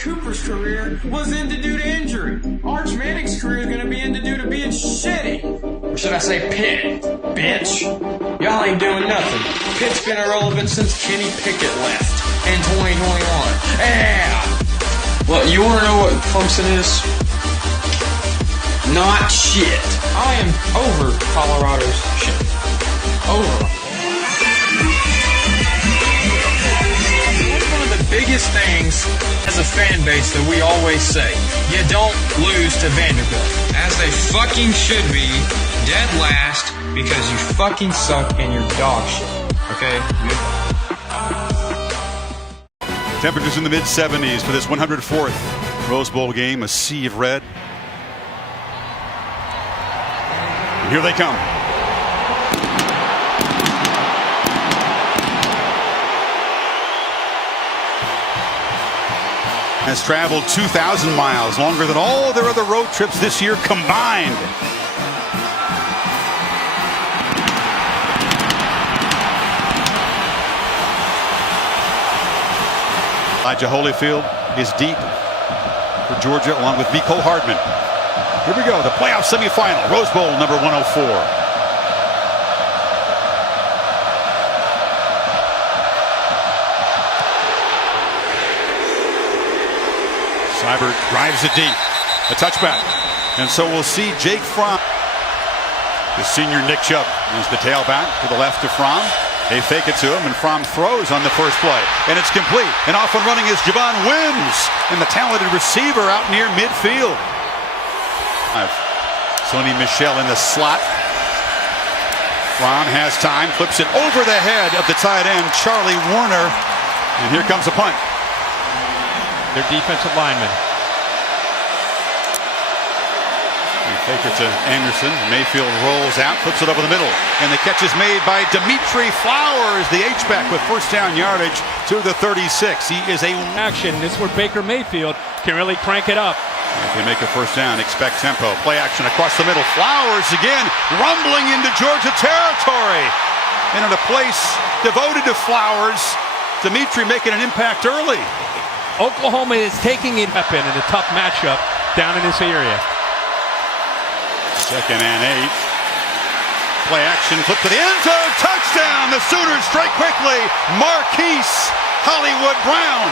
Cooper's career was ended due to injury. Arch Manning's career is going to be ended due to being shitty. Or should I say Pitt, bitch? Y'all ain't doing nothing. Pitt's been irrelevant since Kenny Pickett left in 2021. Yeah! Well, you want to know what Clemson is? Not shit. I am over Colorado's shit. Over. One of the biggest things as a fan base that we always say, you don't lose to Vanderbilt. As they fucking should be, dead last, because you fucking suck and you're dog shit. Okay? Temperatures in the mid-70s for this 104th Rose Bowl game, a sea of red. And here they come. Has traveled 2,000 miles, longer than all their other road trips this year combined. Elijah Holyfield is deep for Georgia, along with Mecole Hardman. Here we go, the playoff semifinal, Rose Bowl number 104. Seibert drives it deep, a touchback. And so we'll see Jake Fromm. The senior Nick Chubb is the tailback to the left of Fromm. They fake it to him, and Fromm throws on the first play. And it's complete. And off and running is Javon Wims, and the talented receiver out near midfield. Sony Michel in the slot. Fromm has time, flips it over the head of the tight end, Charlie Warner. And here comes a punt. Their defensive lineman. They fake it to Anderson. Mayfield rolls out, flips it over the middle. And the catch is made by Dimitri Flowers, the H-back, with first down yardage to the 36. He is a action. This is where Baker Mayfield can really crank it up. If you make a first down, expect tempo. Play action across the middle. Flowers again, rumbling into Georgia territory. And in a place devoted to Flowers, Dimitri making an impact early. Oklahoma is taking it up in a tough matchup down in this area. Second and 8. Play action, flip to the end zone, touchdown! The Sooners strike quickly. Marquise Hollywood Brown.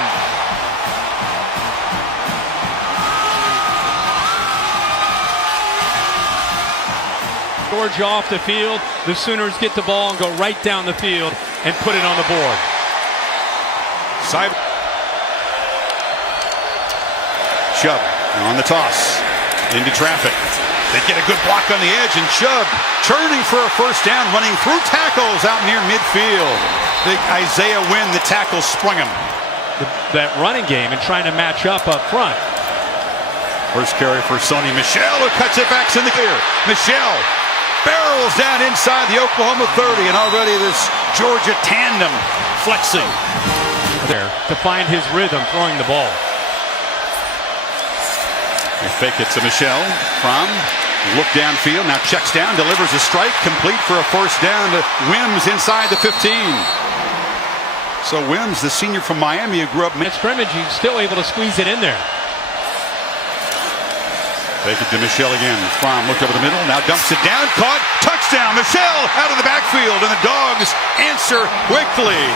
Georgia off the field. The Sooners get the ball and go right down the field and put it on the board. Chubb on the toss into traffic. They get a good block on the edge, and Chubb churning for a first down, running through tackles out near midfield. Big Isaiah Wynn, the tackle, sprung him. That running game and trying to match up front. First carry for Sony Michel, who cuts it back in the clear. Michel barrels down inside the Oklahoma 30, and already this Georgia tandem flexing. There to find his rhythm throwing the ball. They fake it to Michel. Fromm, look downfield, now checks down, delivers a strike, complete for a first down to Wims inside the 15. So Wims, the senior from Miami, who grew up in scrimmage, he's still able to squeeze it in there. Fake it to Michel again. Fromm looked over the middle, now dumps it down, caught, touchdown! Michel out of the backfield, and the Dogs answer quickly.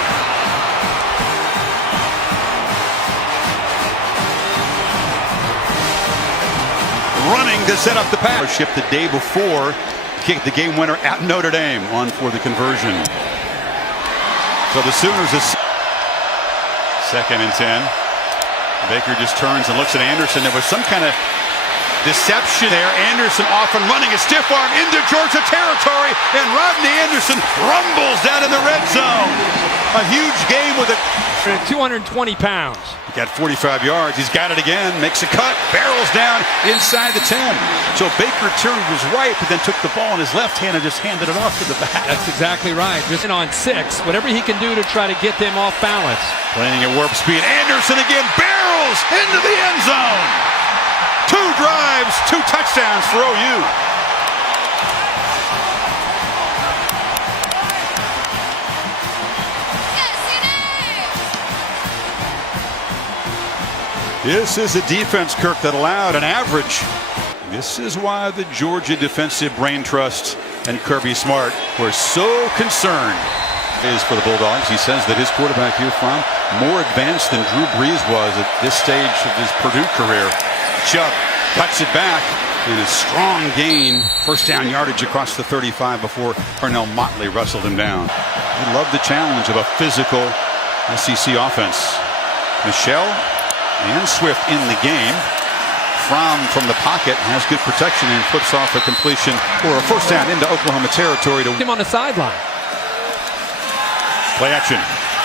Running to set up the pass. Shipped the day before, kicked the game winner at Notre Dame on for the conversion. So the Sooners is second and 10. Baker just turns and looks at Anderson. There was some kind of deception there. Anderson off and running, a stiff arm into Georgia territory, and Rodney Anderson rumbles down in the red zone. A huge game with 220 pounds. He got 45 yards. He's got it again. Makes a cut. Barrels down inside the 10. So Baker turned his right, but then took the ball in his left hand and just handed it off to the back. That's exactly right. Just on 6. Whatever he can do to try to get them off balance. Playing at warp speed. Anderson again barrels into the end zone. 2 drives, 2 touchdowns for OU. This is a defense, Kirk, that allowed an average. This is why the Georgia Defensive Brain Trust and Kirby Smart were so concerned. Is for the Bulldogs. He says that his quarterback here from more advanced than Drew Brees was at this stage of his Purdue career. Chubb cuts it back in a strong gain. First down yardage across the 35 before Parnell Motley wrestled him down. He loved the challenge of a physical SEC offense. Michelle and Swift in the game. From the pocket has good protection and flips off a completion for a first down into Oklahoma territory to him on the sideline. Play action.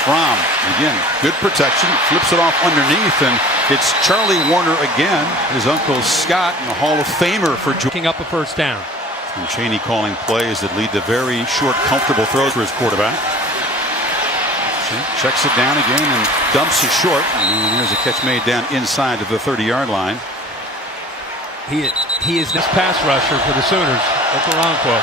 Fromm, again, good protection, flips it off underneath, and it's Charlie Warner again, his uncle Scott, and a Hall of Famer for picking up a first down. And Chaney calling plays that lead to very short, comfortable throws for his quarterback. Checks it down again and dumps it short, and there's a catch made down inside of the 30-yard line. He is this pass rusher for the Sooners, Okoronkwo.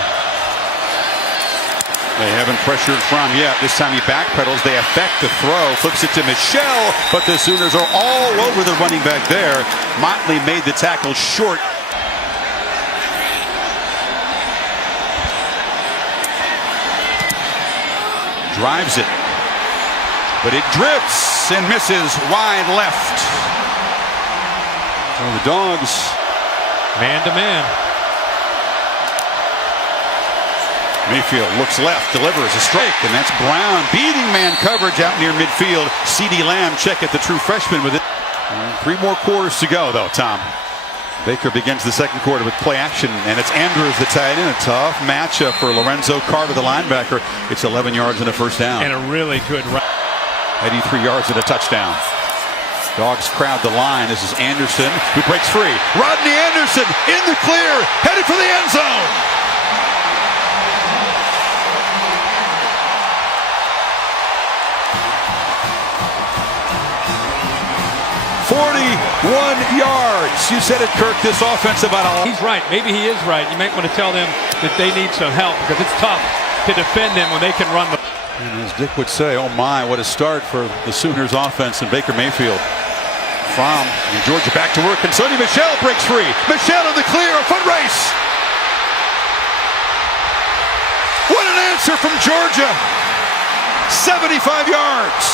They haven't pressured Fromm yet. This time he backpedals. They effect the throw. Flips it to Michelle, but the Sooners are all over the running back there. Motley made the tackle short. Drives it, but it drifts and misses wide left. So the Dogs, man to man. Mayfield looks left, delivers a strike, and that's Brown beating man coverage out near midfield. CeeDee Lamb check at the true freshman with it. 3 more quarters to go, though, Tom. Baker begins the second quarter with play action, and it's Andrews the tight end. A tough matchup for Lorenzo Carter, the linebacker. It's 11 yards and a first down. And a really good run. 83 yards and a touchdown. Dogs crowd the line. This is Anderson, who breaks free. Rodney Anderson in the clear, headed for the end zone. 41 yards. You said it, Kirk, this offense about a... He's right. Maybe he is right. You might want to tell them that they need some help because it's tough to defend them when they can run the... And as Dick would say, oh my, what a start for the Sooners offense and Baker Mayfield. Fromm and Georgia back to work, and Sonny Michel breaks free. Michel in the clear, a foot race. What an answer from Georgia. 75 yards.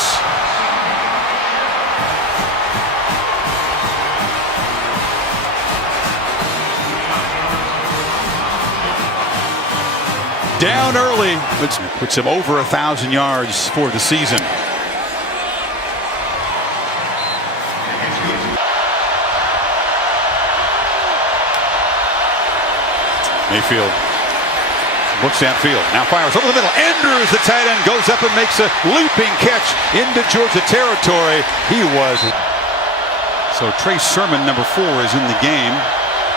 Down early, which puts him over 1,000 yards for the season. Mayfield looks downfield, now fires over the middle. Andrews, the tight end, goes up and makes a leaping catch into Georgia territory. He was. So Trey Sermon, number 4, is in the game,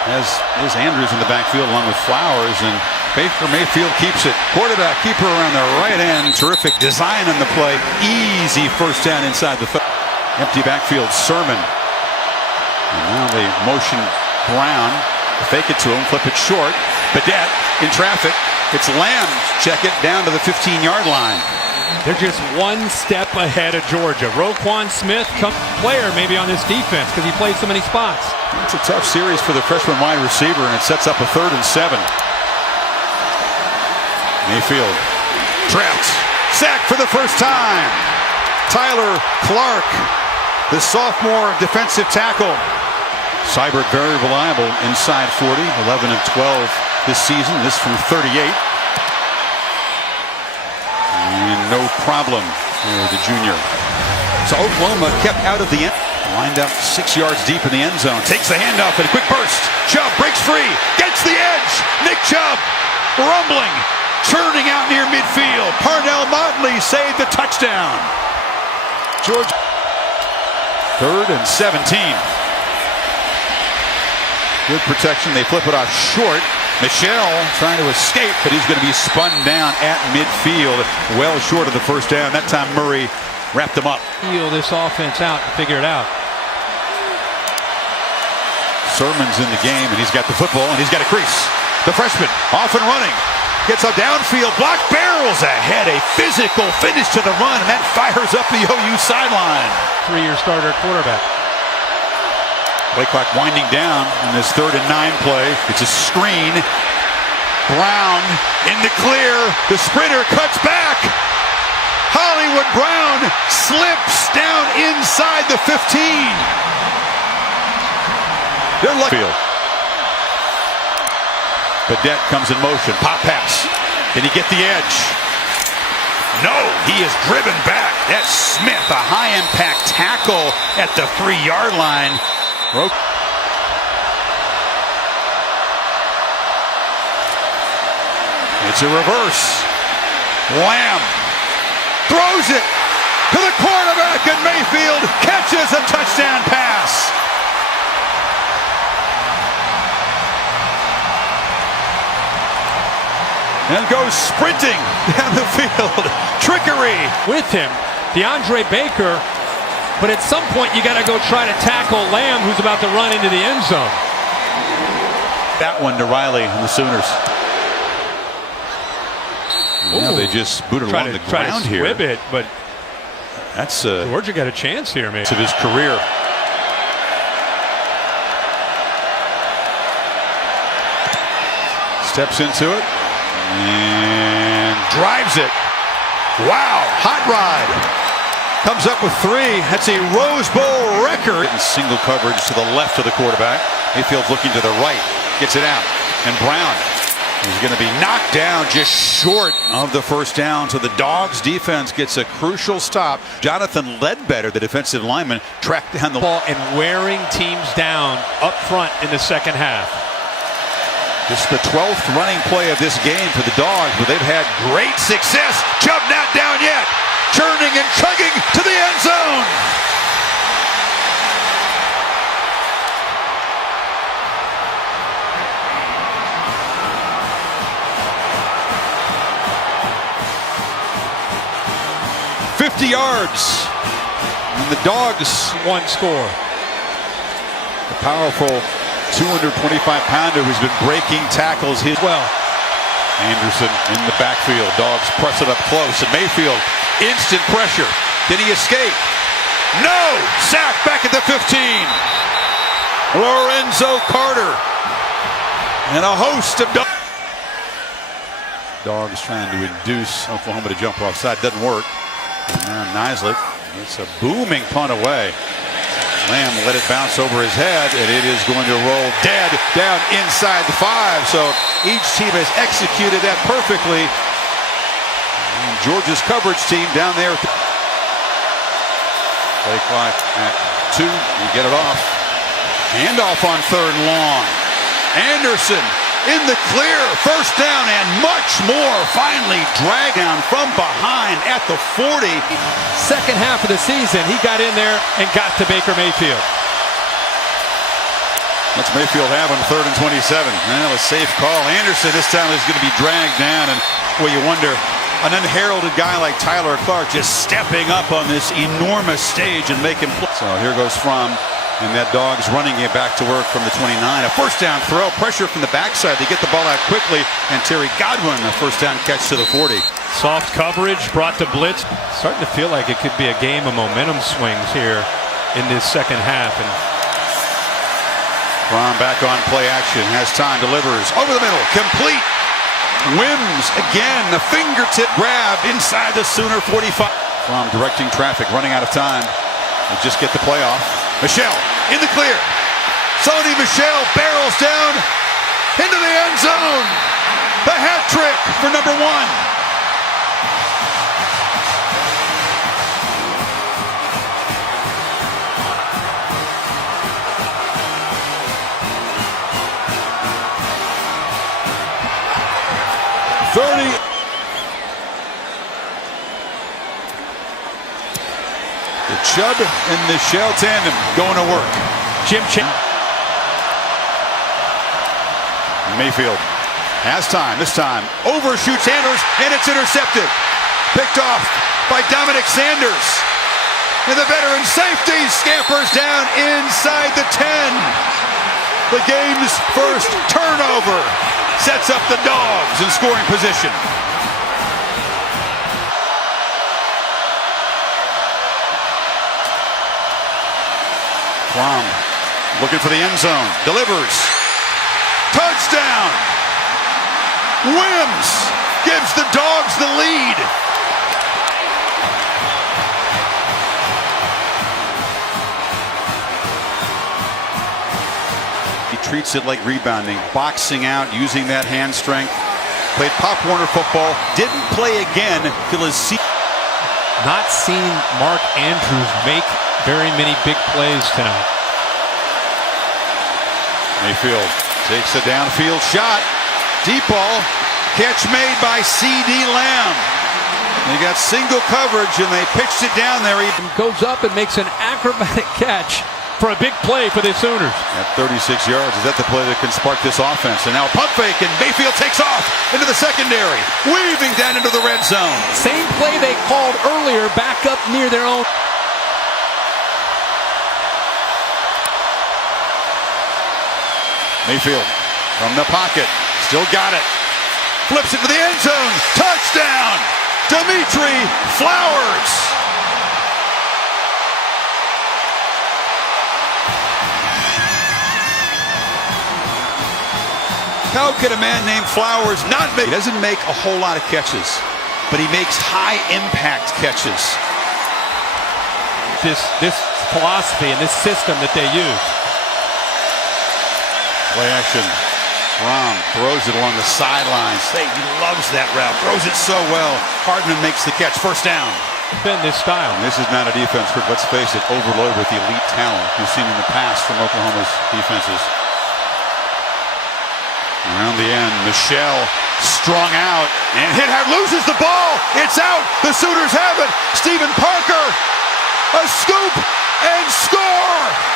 as is Andrews in the backfield along with Flowers, and Baker Mayfield keeps it. Quarterback keeper around the right end. Terrific design on the play. Easy first down inside the empty backfield. Sermon. And now they motion Brown. Fake it to him. Flip it short. Badette in traffic. It's Lamb. Check it down to the 15-yard line. They're just one step ahead of Georgia. Roquan Smith, player maybe on this defense because he plays so many spots. It's a tough series for the freshman wide receiver, and it sets up a 3rd and 7. Mayfield trapped, sacked for the first time. Tyler Clark, the sophomore defensive tackle. Seibert very reliable inside 40, 11 of 12 this season. This from 38. And no problem for the junior. So Oklahoma kept out of the end. Lined up 6 yards deep in the end zone. Takes the handoff and a quick burst. Chubb breaks free. Gets the edge. Nick Chubb rumbling. Churning out near midfield. Parnell Motley saved the touchdown. Georgia. 3rd and 17. Good protection. They flip it off short. Michel trying to escape, but he's going to be spun down at midfield. Well short of the first down. That time Murray wrapped him up. Feel this offense out and figure it out. Sermon's in the game, and he's got the football, and he's got a crease. The freshman off and running. Gets a downfield block, barrels ahead, a physical finish to the run, and that fires up the OU sideline. 3-year starter quarterback. Play clock winding down in this 3rd and 9 play. It's a screen. Brown in the clear. The sprinter cuts back. Hollywood Brown slips down inside the 15. They're lucky. Badette comes in motion. Pop pass. Can he get the edge? No, he is driven back. That's Smith, a high-impact tackle at the 3-yard line. It's a reverse. Lamb throws it to the quarterback, and Mayfield catches a touchdown pass. And goes sprinting down the field. Trickery. With him, DeAndre Baker. But at some point, you got to go try to tackle Lamb, who's about to run into the end zone. That one to Riley and the Sooners. Now they just booted along the ground here. Try to squib it, but that's Georgia got a chance here, maybe. Of his career. Steps into it and drives it. Wow, hot ride. Comes up with 3. That's a Rose Bowl record. In single coverage to the left of the quarterback. Mayfield's looking to the right. Gets it out. And Brown is going to be knocked down just short of the first down. So the Dogs defense gets a crucial stop. Jonathan Ledbetter, the defensive lineman, tracked down the ball and wearing teams down up front in the second half. Just the 12th running play of this game for the Dogs, but they've had great success. Chubb not down yet. Churning and chugging to the end zone. "50 yards. And the Dogs one score. The powerful 225-pounder who's been breaking tackles his well. Anderson in the backfield. Dogs press it up close. And Mayfield, instant pressure. Did he escape? No! Sack back at the 15. Lorenzo Carter. And a host of Dogs trying to induce Oklahoma to jump offside. Doesn't work. And now Nislett. It's a booming punt away. Lamb let it bounce over his head, and it is going to roll dead down inside the 5. So each team has executed that perfectly. And Georgia's coverage team down there. Play clock at 2. You get it off. Handoff on 3rd and long. Anderson in the clear. First down and much more. Finally dragged down from behind at the 40. Second half of the season, he got in there and got to Baker Mayfield. What's Mayfield have on 3rd and 27? Well, a safe call. Anderson this time is going to be dragged down. And well, you wonder, an unheralded guy like Tyler Clark just stepping up on this enormous stage and making play. So here goes Fromm. And that Dogs running it back to work from the 29. A first down throw. Pressure from the backside. They get the ball out quickly. And Terry Godwin, a first down catch to the 40. Soft coverage brought to blitz. Starting to feel like it could be a game of momentum swings here in this second half. And Fromm back on play action. Has time. Delivers. Over the middle. Complete. Wims again. The fingertip grab inside the Sooner 45. Fromm directing traffic. Running out of time. They just get the play off. Michelle in the clear. Sony Michelle barrels down into the end zone. The hat trick for number 1. The Chubb and Michelle tandem going to work. Jim Mayfield has time. This time overshoots Sanders, and it's intercepted. Picked off by Dominic Sanders. And the veteran safety scampers down inside the 10. The game's first turnover sets up the Dogs in scoring position. Fromm Looking for the end zone. Delivers. Touchdown. Wims gives the Dogs the lead. He treats it like rebounding, boxing out, using that hand strength. Played Pop Warner football. Didn't play again till his season. Not seen Mark Andrews make very many big plays tonight. Mayfield takes a downfield shot. Deep ball. Catch made by C.D. Lamb. They got single coverage and they pitched it down there. He goes up and makes an acrobatic catch for a big play for the Sooners. At 36 yards, is that the play that can spark this offense? And now pump fake, and Mayfield takes off into the secondary, weaving down into the red zone. Same play they called earlier, back up near their own. Mayfield from the pocket, still got it. Flips it to the end zone. Touchdown! Dimitri Flowers. How could a man named Flowers not make? He doesn't make a whole lot of catches, but he makes high impact catches. This philosophy and this system that they use. Play action. Rom throws it along the sidelines. He loves that route. Throws it so well. Hardman makes the catch. First down. Been this style. And this is not a defense, but let's face it, overloaded with elite talent we've seen in the past from Oklahoma's defenses. Around the end, Michelle strung out and loses the ball. It's out. The Sooners have it. Stephen Parker, a scoop and score.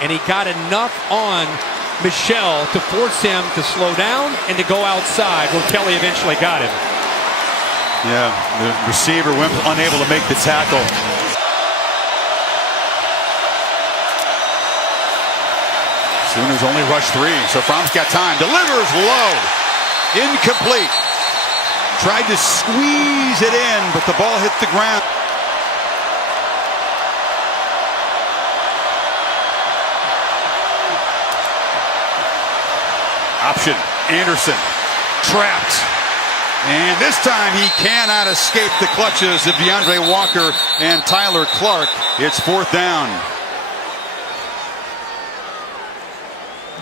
And he got enough on Michelle to force him to slow down and to go outside where Kelly eventually got him. Yeah, the receiver went unable to make the tackle. Sooners only rush 3, so Fromm's got time. Delivers low. Incomplete. Tried to squeeze it in, but the ball hit the ground. Option. Anderson trapped. And this time he cannot escape the clutches of DeAndre Walker and Tyler Clark. It's fourth down.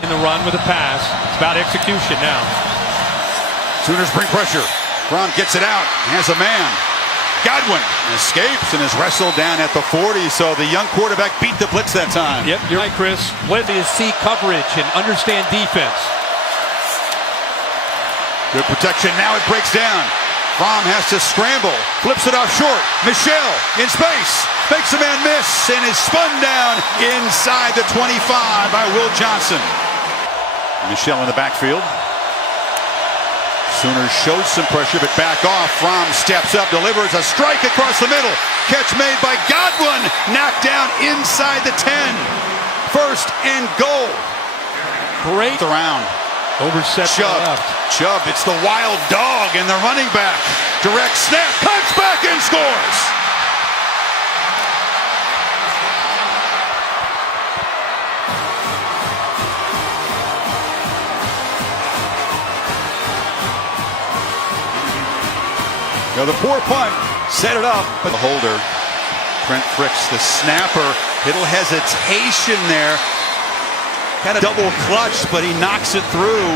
In the run with a pass. It's about execution now. Sooners bring pressure. Brown gets it out. Has a man. Godwin escapes and is wrestled down at the 40. So the young quarterback beat the blitz that time. Yep, you're right, Chris. Let me see coverage and understand defense. Good protection. Now it breaks down. Fromm has to scramble. Flips it off short. Michelle in space. Makes a man miss and is spun down inside the 25 by Will Johnson. Michelle in the backfield. Sooners showed some pressure but back off. Fromm steps up, delivers a strike across the middle. Catch made by Godwin. Knocked down inside the 10. First and goal. Great around. Overset Chubb, it's the wild dog and the running back. Direct snap, cuts back and scores. Now the poor punt set it up, but the holder, Trent Fricks, the snapper, little hesitation there. Had a double clutch, but he knocks it through.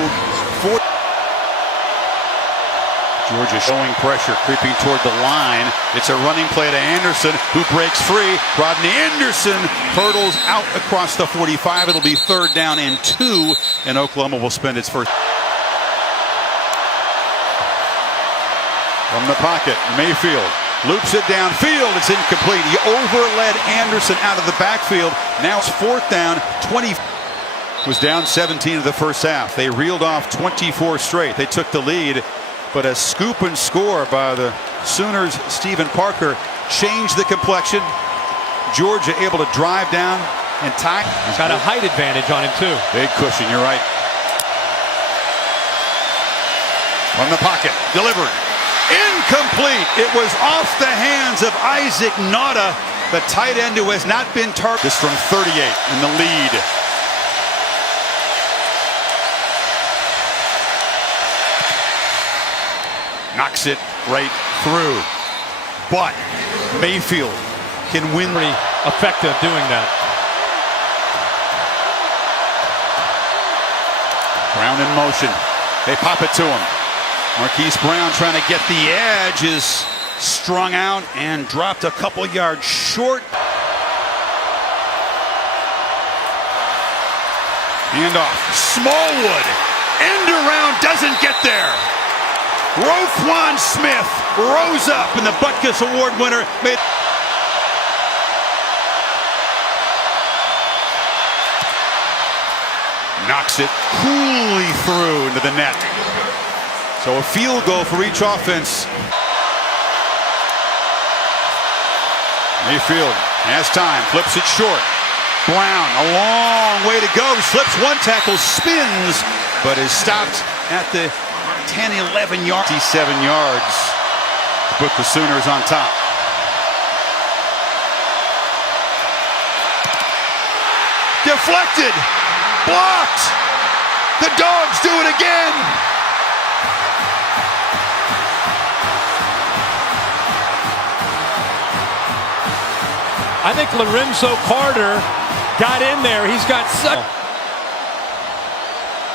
Georgia showing pressure, creeping toward the line. It's a running play to Anderson, who breaks free. Rodney Anderson hurdles out across the 45. It'll be third down and 2, and Oklahoma will spend its first. From the pocket, Mayfield loops it downfield. It's incomplete. He overled Anderson out of the backfield. Now it's fourth down, 20. Was down 17 of the first half. They reeled off 24 straight. They took the lead, but a scoop and score by the Sooners' Stephen Parker changed the complexion. Georgia able to drive down And time. He's got a height advantage on him, too. Big cushion, you're right. From the pocket, delivered. Incomplete. It was off the hands of Isaac Nauta, the tight end who has not been targeted. This from 38 in the lead. Knocks it right through. But Mayfield can win. Pretty effective doing that. Brown in motion. They pop it to him. Marquise Brown trying to get the edge, is strung out and dropped a couple yards short. Handoff. Smallwood. End around, doesn't get there. Roquan Smith rose up, and the Butkus Award winner made. Knocks it coolly through into the net. So a field goal for each offense. Mayfield has time, flips it short. Brown, a long way to go, slips one tackle, spins, but is stopped at the 10-11 yards. 7 yards to put the Sooners on top. Deflected, blocked. The Dogs do it again. I think Lorenzo Carter got in there. He's got such.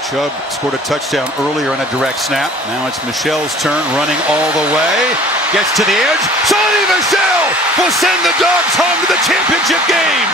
Chubb scored a touchdown earlier on a direct snap. Now it's Michel's turn, running all the way. Gets to the edge. Sonny Michel will send the Dogs home to the championship game.